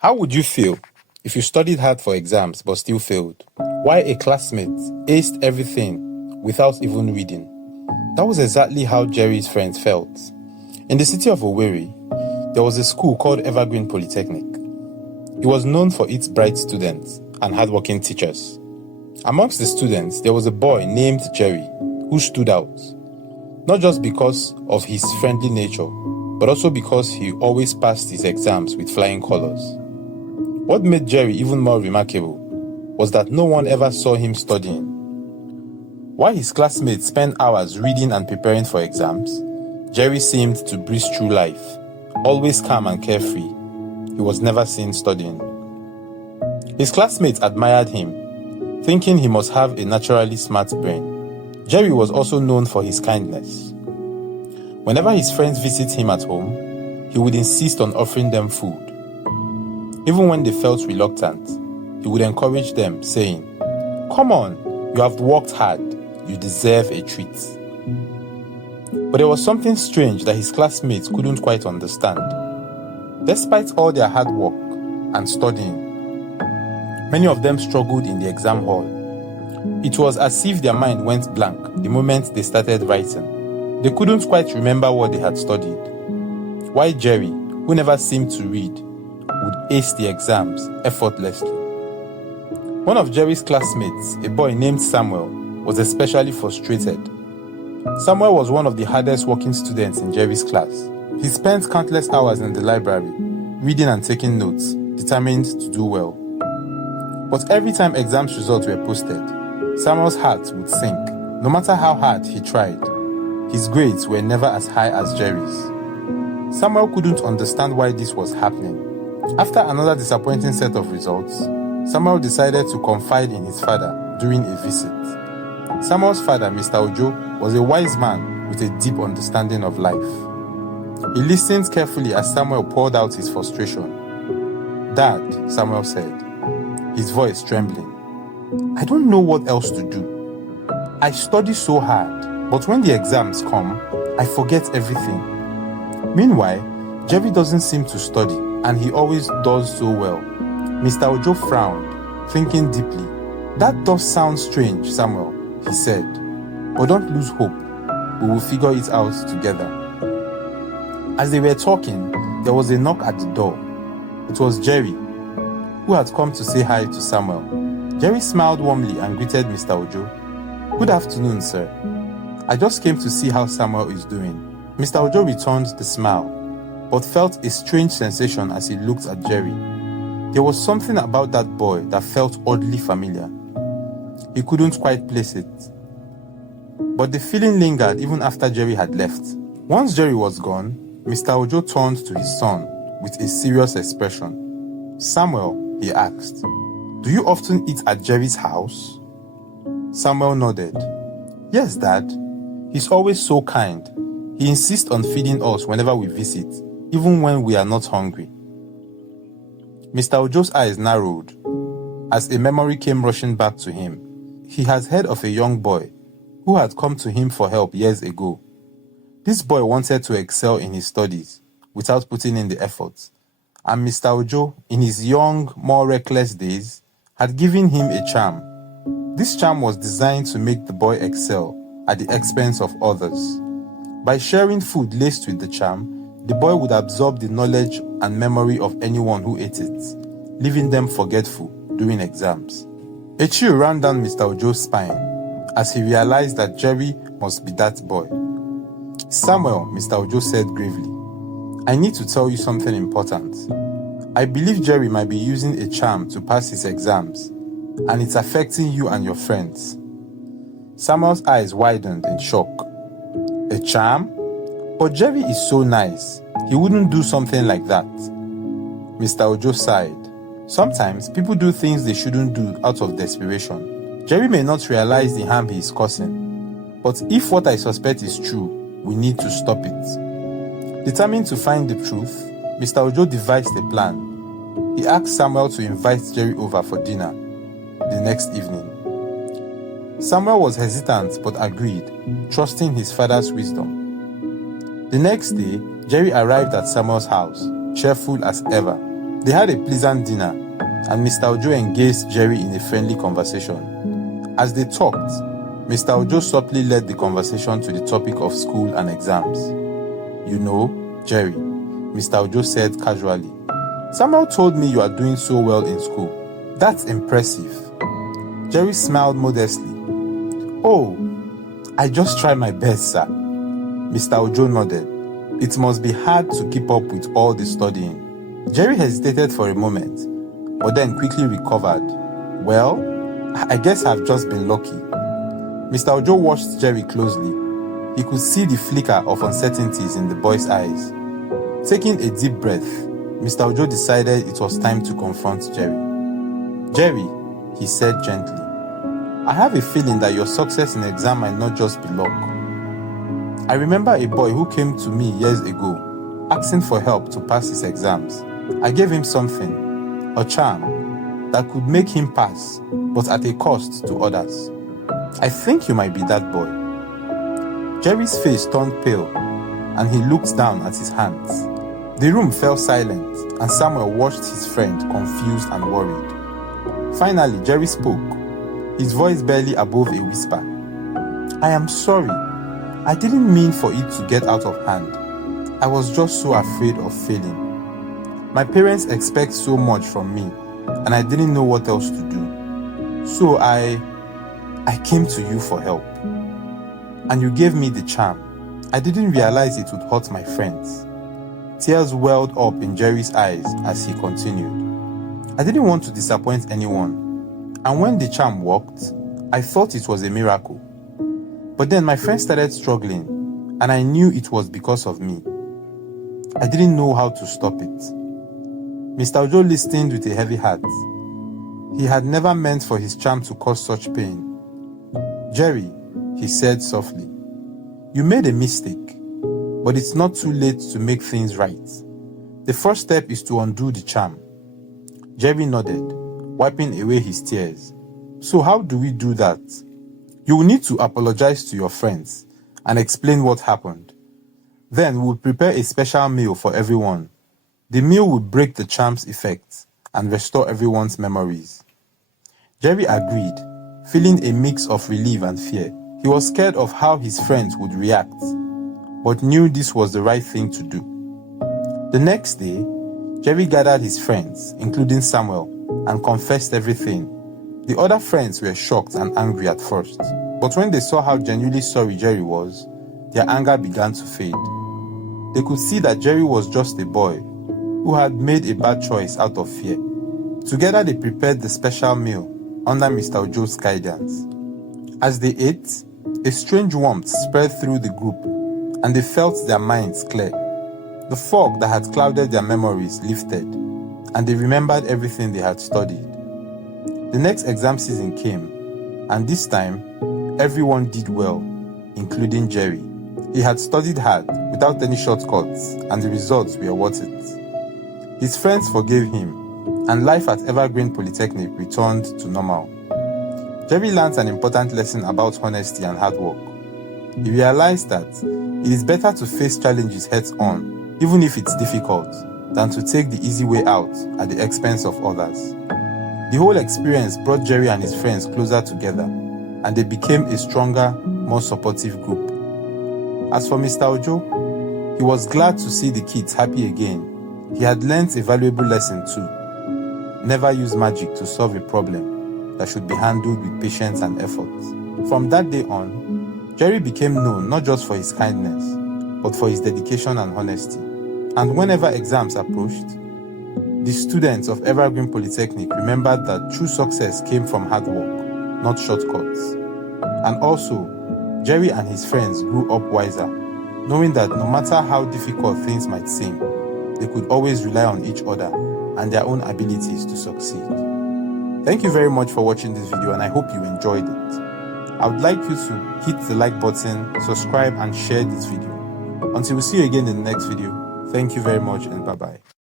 How would you feel if you studied hard for exams but still failed? While a classmate aced everything without even reading? That was exactly how Jerry's friends felt. In the city of Owerri, there was a school called Evergreen Polytechnic. It was known for its bright students and hardworking teachers. Amongst the students, there was a boy named Jerry who stood out, not just because of his friendly nature, but also because he always passed his exams with flying colors. What made Jerry even more remarkable was that no one ever saw him studying. While his classmates spent hours reading and preparing for exams, Jerry seemed to breeze through life, always calm and carefree. He was never seen studying. His classmates admired him, thinking he must have a naturally smart brain. Jerry was also known for his kindness. Whenever his friends visited him at home, he would insist on offering them food. Even when they felt reluctant, he would encourage them, saying, "Come on, you have worked hard, you deserve a treat." But there was something strange that his classmates couldn't quite understand. Despite all their hard work and studying, many of them struggled in the exam hall. It was as if their mind went blank the moment they started writing. They couldn't quite remember what they had studied. While Jerry, who never seemed to read, would ace the exams effortlessly. One of Jerry's classmates, a boy named Samuel, was especially frustrated. Samuel was one of the hardest working students in Jerry's class. He spent countless hours in the library, reading and taking notes, determined to do well. But every time exams results were posted, Samuel's heart would sink. No matter how hard he tried, his grades were never as high as Jerry's. Samuel couldn't understand why this was happening. After another disappointing set of results, Samuel decided to confide in his father during a visit. Samuel's father, Mr. Ojo, was a wise man with a deep understanding of life. He listened carefully as Samuel poured out his frustration. "Dad," Samuel said, his voice trembling, "I don't know what else to do. I study so hard, but when the exams come, I forget everything." Meanwhile, Jerry doesn't seem to study, and he always does so well. Mr. Ojo frowned, thinking deeply. "That does sound strange, Samuel," he said. "But don't lose hope. We will figure it out together." As they were talking, there was a knock at the door. It was Jerry, who had come to say hi to Samuel. Jerry smiled warmly and greeted Mr. Ojo. "Good afternoon, sir. I just came to see how Samuel is doing." Mr. Ojo returned the smile, but felt a strange sensation as he looked at Jerry. There was something about that boy that felt oddly familiar. He couldn't quite place it. But the feeling lingered even after Jerry had left. Once Jerry was gone, Mr. Ojo turned to his son with a serious expression. "Samuel," he asked, "do you often eat at Jerry's house?" Samuel nodded. "Yes, Dad. He's always so kind. He insists on feeding us whenever we visit, even when we are not hungry." Mr. Ojo's eyes narrowed as a memory came rushing back to him. He had heard of a young boy who had come to him for help years ago. This boy wanted to excel in his studies without putting in the effort, and Mr. Ojo, in his young, more reckless days, had given him a charm. This charm was designed to make the boy excel at the expense of others. By sharing food laced with the charm, the boy would absorb the knowledge and memory of anyone who ate it, leaving them forgetful during exams. A chill ran down Mr. Ojo's spine as he realized that Jerry must be that boy. "Samuel," Mr. Ojo said gravely, "I need to tell you something important. I believe Jerry might be using a charm to pass his exams, and it's affecting you and your friends." Samuel's eyes widened in shock. "A charm? But Jerry is so nice. He wouldn't do something like that." Mr. Ojo sighed. "Sometimes people do things they shouldn't do out of desperation. Jerry may not realize the harm he is causing, but if what I suspect is true, we need to stop it." Determined to find the truth, Mr. Ojo devised a plan. He asked Samuel to invite Jerry over for dinner the next evening. Samuel was hesitant but agreed, trusting his father's wisdom. The next day, Jerry arrived at Samuel's house, cheerful as ever. They had a pleasant dinner, and Mr. Ojo engaged Jerry in a friendly conversation. As they talked, Mr. Ojo softly led the conversation to the topic of school and exams. "You know, Jerry," Mr. Ojo said casually, "Samuel told me you are doing so well in school. That's impressive." Jerry smiled modestly. "Oh, I just try my best, sir." Mr. Ojo nodded. It must be hard to keep up with all the studying. Jerry hesitated for a moment, but then quickly recovered. "Well, I guess I've just been lucky." Mr. Ojo watched Jerry closely. He could see the flicker of uncertainties in the boy's eyes. Taking a deep breath, Mr. Ojo decided it was time to confront Jerry. "Jerry," he said gently, "I have a feeling that your success in the exam might not just be luck. I remember a boy who came to me years ago, asking for help to pass his exams. I gave him something, a charm, that could make him pass, but at a cost to others. I think you might be that boy." Jerry's face turned pale, and he looked down at his hands. The room fell silent, and Samuel watched his friend confused and worried. Finally, Jerry spoke, his voice barely above a whisper. "I am sorry. I didn't mean for it to get out of hand. I was just so afraid of failing. My parents expect so much from me, and I didn't know what else to do. So I came to you for help. And you gave me the charm. I didn't realize it would hurt my friends." Tears welled up in Jerry's eyes as he continued. "I didn't want to disappoint anyone, and when the charm worked, I thought it was a miracle. But then my friends started struggling, and I knew it was because of me. I didn't know how to stop it." Mr. Ojo listened with a heavy heart. He had never meant for his charm to cause such pain. "Jerry," he said softly, "you made a mistake, but it's not too late to make things right. The first step is to undo the charm." Jerry nodded, wiping away his tears. "So how do we do that?" "You will need to apologize to your friends and explain what happened. Then we'll prepare a special meal for everyone. The meal will break the charm's effect and restore everyone's memories." Jerry agreed, feeling a mix of relief and fear. He was scared of how his friends would react, but knew this was the right thing to do. The next day, Jerry gathered his friends, including Samuel, and confessed everything. The other friends were shocked and angry at first, but when they saw how genuinely sorry Jerry was, their anger began to fade. They could see that Jerry was just a boy who had made a bad choice out of fear. Together they prepared the special meal under Mr. Ojo's guidance. As they ate, a strange warmth spread through the group, and they felt their minds clear. The fog that had clouded their memories lifted, and they remembered everything they had studied. The next exam season came, and this time, everyone did well, including Jerry. He had studied hard, without any shortcuts, and the results were worth it. His friends forgave him, and life at Evergreen Polytechnic returned to normal. Jerry learned an important lesson about honesty and hard work. He realized that it is better to face challenges head-on, even if it's difficult, than to take the easy way out at the expense of others. The whole experience brought Jerry and his friends closer together, and they became a stronger, more supportive group. As for Mr. Ojo, he was glad to see the kids happy again. He had learnt a valuable lesson too. Never use magic to solve a problem that should be handled with patience and effort. From that day on, Jerry became known not just for his kindness, but for his dedication and honesty. And whenever exams approached, the students of Evergreen Polytechnic remembered that true success came from hard work, not shortcuts. And also, Jerry and his friends grew up wiser, knowing that no matter how difficult things might seem, they could always rely on each other and their own abilities to succeed. Thank you very much for watching this video, and I hope you enjoyed it. I would like you to hit the like button, subscribe, and share this video. Until we see you again in the next video, thank you very much and bye-bye.